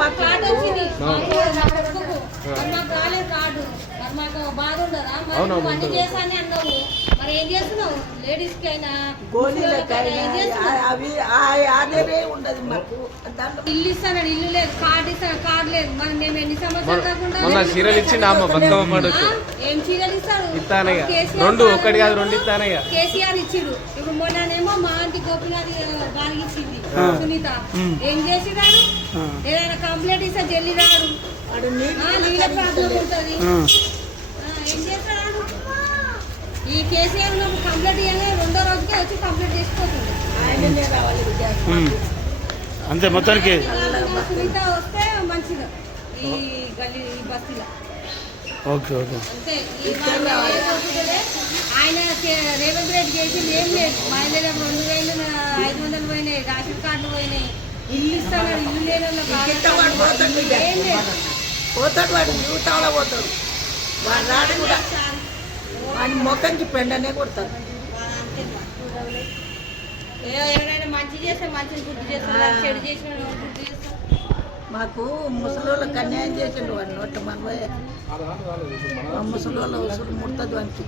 Card వచ్చింది మాకు రాలేదు కార్డు. మరి మాకు బాధ ఉండదా? మరి నువ్వు అన్ని చేశానే అన్నావు, మరి ఏం చేస్తున్నావు? లేడీస్ కి అయినా ఇల్లు ఇస్తాను, ఇల్లు లేదు, కార్డు ఇస్తాను, కార్డు లేదు. మరి మేము ఎన్ని సంవత్సరాలు కాకుండా ఏం చీరలు ఇస్తాడు? కేసీఆర్ ఇచ్చిడు. ఇప్పుడు మొన్ననేమో మా ఆంటీ గోపినాథ్ గారికి ఇచ్చింది సునీత. ఏం చేసిరాడు? ఏదైనా కంప్లైంట్ ఇస్తే జల్లి రాడు, నీళ్ళ ప్రాబ్లం ఉంటుంది. ఏం చేస్తాడు? ఈ కేసీఆర్ కంప్లైంట్ ఇవ్వగానే రెండో రోజుకే వచ్చి కంప్లైంట్ చేసుకోతుంది. అంతే మొత్తానికి సునీత వస్తే మంచిది ఈ గల్లీ ఈ బస్తీలో. ఓకే ఓకే అంతే. ఆయన రేవంత్ రెడ్డి చేసింది ఏం లేదు. మహిళలు 2,500 పోయినాయి, రేషన్ కార్డులు పోయినాయి, ఇల్లు ఇస్తాను, ఇల్లు లేని ఏం లేదు. పోతాడు వాడు యూతాలో పోతాడు, వాడు రాడు కూడా. వాడి మొక్కకి పెండనే కొడతారు. ఎవరైనా మంచి చేస్తే మంచిని గుర్తు చేస్తారు, చెడు చేసిన గుర్తు చేస్తారు. మాకు ముసలోళ్ళకి అన్యాయం చేసిండు వాడిని నోట్ల మనవే. ముసలోళ్ళ ఉసురు ముడుతుంది వానికి.